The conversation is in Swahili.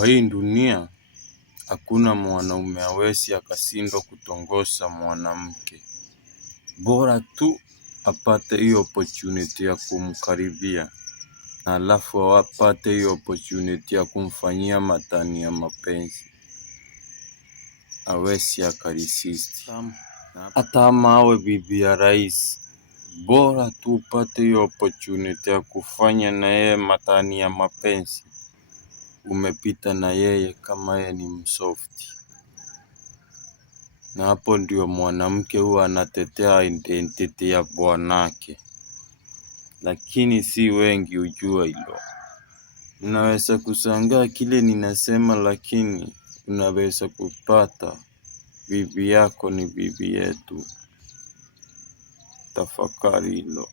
Kwa hii dunia hakuna mwanaume hawezi akashindwa kutongoza mwanamke, bora tu apate hiyo opportunity ya kumkaribia, na alafu apate hiyo opportunity ya kumfanyia matani ya mapenzi, hawezi akaresist. Hata kama awe bibi ya rais, bora tu upate hiyo opportunity ya kufanya na yeye matani ya mapenzi, umepita na yeye kama yeye ni msofti. Na hapo ndio mwanamke huwa anatetea identity ya bwanake, lakini si wengi hujua hilo. Unaweza kushangaa kile ninasema, lakini unaweza kupata bibi yako ni bibi yetu. Tafakari hilo.